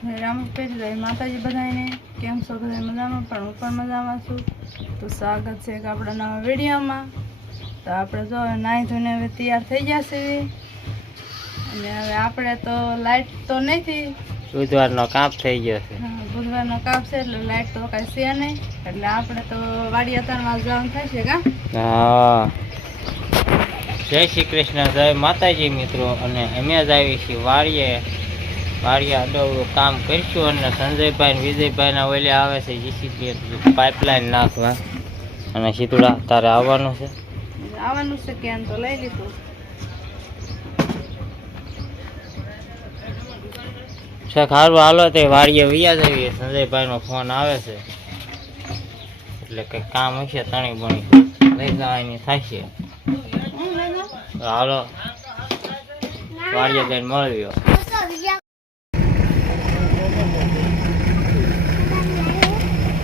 રામપેટ જય માતાજી બધાને કેમ છો બધા મજામાં પણ હું પણ મજામાં છું તો સ્વાગત છે કે આપણા નવા વિડીયોમાં તો આપણે જો નાહી ધોઈને હવે તૈયાર થઈ ગયા છે અને હવે આપણે તો લાઈટ તો નથી બુધવારનો કાપ થઈ ગયો છે બુધવારનો કાપ છે એટલે લાઈટ તો કાંઈ છે નહીં એટલે આપણે તો વાડી અત્યારમાં જવાનું થાય છે કા હા જય શ્રી કૃષ્ણ જય માતાજી મિત્રો અને અમે જ આવી છીએ વાડીએ આડોવડું કામ કરીશું અને સંજયભાઈ ને વિજયભાઈના ઓલે આવે છે જીસીબી પાઇપલાઇન નાખવા અને સીતુડા તારે આવવાનું છે કેન તો લઈ લીધું છે ખારું હાલો તે વાડીએ વૈયા જઈએ સંજયભાઈનો ફોન આવે છે એટલે કંઈક કામ હશે તણી બણી લઈ જવાની થશે હાલો વાડીએ જઈને મળ્યો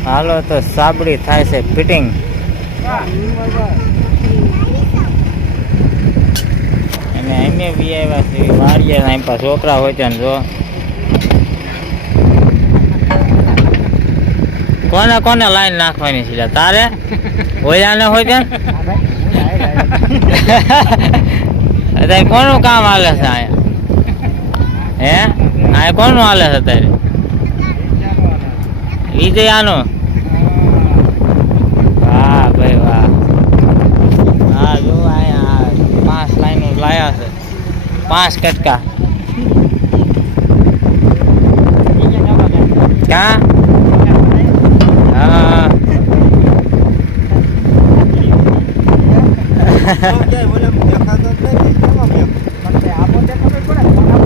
હાલો તો સાબડી થાય છે ફિટિંગ અને અમે બી આવ્યા છે વાડીએ અહીં પાસે છોકરા હોય છે ને જો કોને કોને લાઈન નાખવાની છે તારે ઓયાને હોય છે અત્યારે કોનું કામ હાલે છે અહીંયા હે આ કોનું હાલે છે અત્યારે વિજય આનું વાહ ભાઈ વાહ હા જો અહીંયા 5 લાઈનો લાયા છે 5 કટકા ક્યાં હા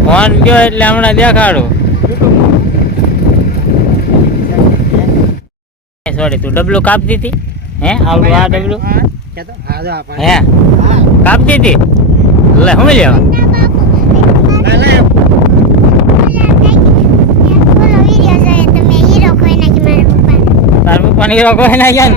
ફોન ગયો એટલે હમણાં દેખાડું સોરી તું ડબલું કાપતી હતી હે આવડું આ ડબલું હે કાપતી હતી લે હું લેવા તાર પપ્પાને હીરો કોઈ નાખ્યા ને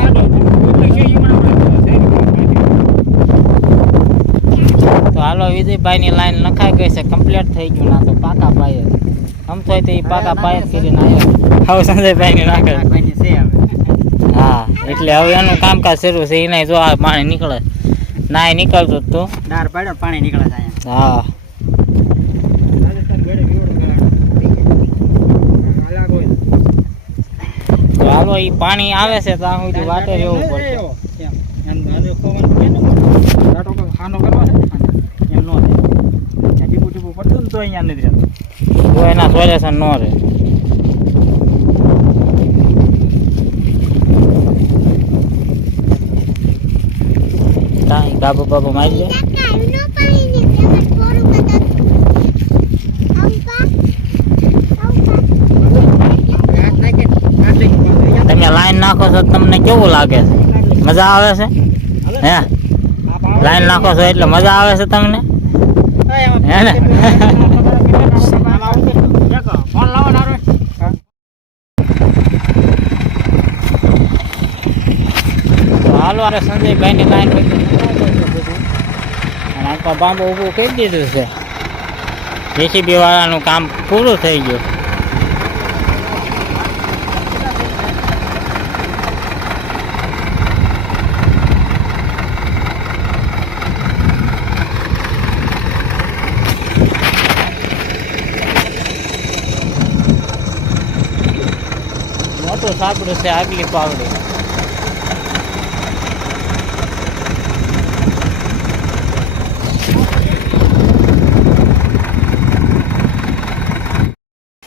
તો હાલો વિજયભાઈ ની લાઈન નખાઈ ગઈ છે કમ્પ્લીટ થઈ ગયું ના તો પાકા પાયે આમ તો એ પાકા પાયે જ કરીને આવ્યો હવે સંજયભાઈ ને નાખે હા એટલે હવે એનું કામકાજ શરૂ છે એને જો આ પાણી નીકળે ના નીકળતું તું ડાર પાડ્યો પાણી નીકળે છે હા તો હાલો એ પાણી આવે છે તો હું વાટે રહેવું પડશે તો એના સોલ્યુશન ન રહે બાબુ બાબુ મારી લે તમે લાઈન નાખો છો તમને કેવું લાગે છે મજા આવે છે હે લાઈન નાખો છો એટલે મજા આવે છે તમને હે ને હાલો અરે સંજયભાઈ ની લાઈન અને આપણા બાંબુ ઊભું કરી દીધું છે જેસીબી વાળાનું કામ પૂરું થઈ ગયું મોટું સાપડું છે આગલી પાવડી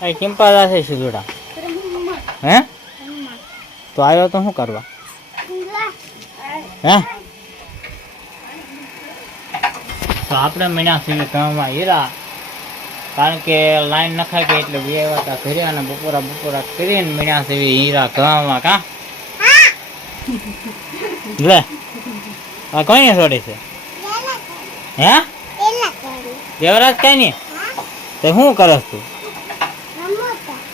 ચિંપા છે સીધુડા હે તો આવ્યો તો શું કરવા હે તો આપણે મહિના સુધી કામમાં હીરા કારણ કે લાઈન નખાઈ ગઈ એટલે બે વાતા ઘરે અને બપોરા કરીને મહિના સુધી હીરા કામમાં કા લે આ કોઈને છોડી છે હે દેવરાજ કઈ નહીં તો શું કરસ તું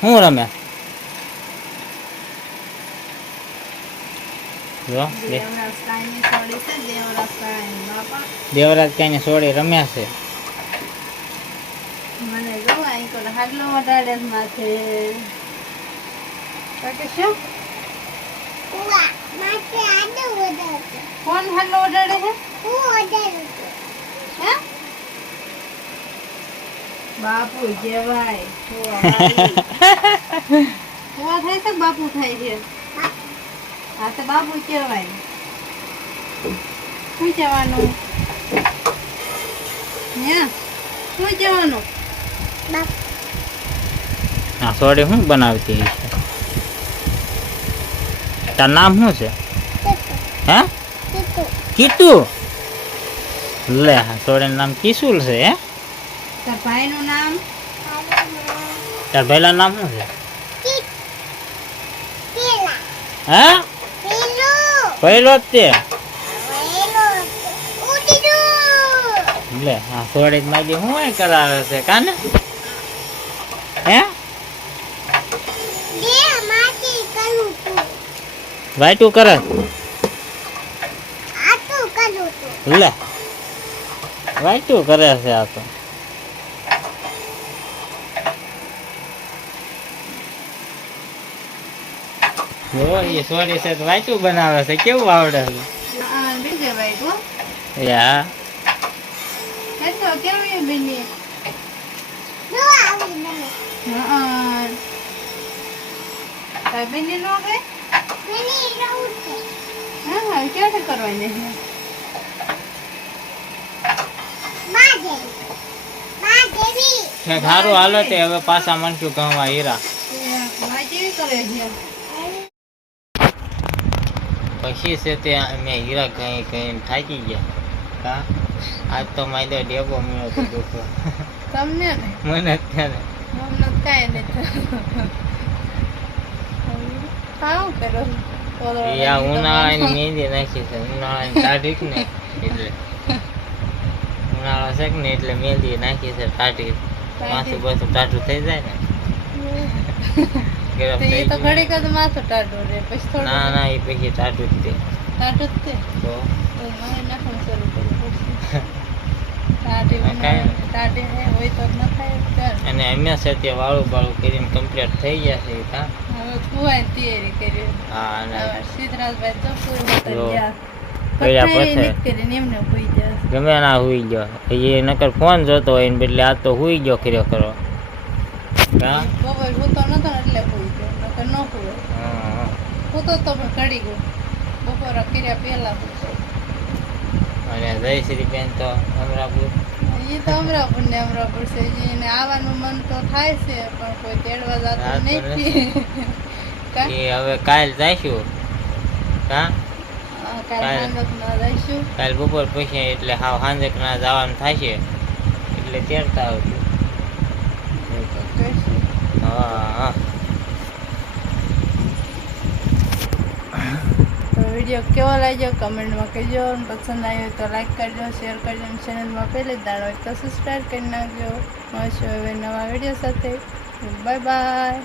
હું રમે દેવરાજ કઈ ને સોડી રમ્યા છે મને જોવાય તો હાડલો વટાડે જ માથે કાકે શું કોણ હાડલો વટાડે છે હે બાપુ કહેવાય કેવા થાય છે બાપુ થાય છે હા તો બાપુ કહેવાય શું કહેવાનું શું કહેવાનું હા સોડી શું બનાવતી છે તાર નામ શું છે હે કીટુ લે હા સોડીનું નામ કિશુલ છે હે તાર ભાઈનું નામ તાર ભાઈલા નામ શું છે હા પહેલો જ તે લે હા સોડી માજી શું કરાવે છે કાને હે વાઈટું કરે લે વાઈટું કરે છે આ તો એ સોરી છે તો વાઈટું બનાવે છે કેવું આવડે બીજે ભાઈ તો છે યા તો કેવી બની તાર બની નો ગઈ હા ક્યાંથી કરવાની છે સારું હાલો તે હવે પાછા મનક્યું કહવા હીરા કેવી કરે છે પછી છે તે મેં હીરા કઈ કઈ થાકી ગયા હા આજ તો માયદો ડેબો મળ્યો તો દુખો તમને ને મને અત્યારે મને કાંઈ નથી ખાવ કરો યા ઉનાળાની મહેંદી નાખી છે ઉનાળાની તારીખ ને એટલે ઉનાળો છે કે ને એટલે મહેંદી નાખી છે ટાટી માથું બધું ટાટું થઈ જાય ને ગરમ થઈ તો ગયું. ઘડીક જ માથું ટાઢું રે પછી થોડું ના ના એ પછી ટાટું જ તે ટાઢું જ તે તો તો મારે નાખવાનું શરૂ કરવું પડશે ટાઢી હા, કાંઈ નહીં. ટાઢી હોય તો ન થાય જ ચાલ. અને અમે છે તે વાળું બાળું કરીને કમ્પ્લીટ થઈ ગયા છે કા હવે કુવાની તૈયારી કરી હા અને સિદ્ધરાજભાઈ તો પૂરું જો. કરી ગયા કર્યા પથારી પછી. નથી કરીને એમને હોઈ જાય ગમે ના હુઈ ગયો એ નકર ફોન જોતો હોય ને બદલે આ તો હુઈ ગયો કર્યો કરો કા બપોર સૂતો નતો ને એટલે હોઈ ગયો નકર ન હોય હા સૂતો તો પણ ઘડી ગયો બપોર કર્યા પહેલા અને જયશ્રી બેન તો અમરાપુર એ તો અમરાપુર ને અમરાપુર છે એને આવવાનું મન તો થાય છે પણ કોઈ તેડવા હા, જતું તો નથી કા? એ હવે કાલ જઈશું કા કાલે કાલે. સાંજક ના જઈશું કાલ બપોર પછી એટલે હાવ સાંજક ના જવાનું થશે એટલે તેડતા આવજો કહીશું. હા હા તો વિડીયો કેવો લાગ્યો કમેન્ટમાં કહેજો અને પસંદ આવ્યો તો લાઈક કરજો શેર કરજો અને ચેનલમાં પહેલે જ દાણ હોય તો સબસ્ક્રાઈબ કરી નાખજો મળશું હવે નવા વિડીયો સાથે બાય બાય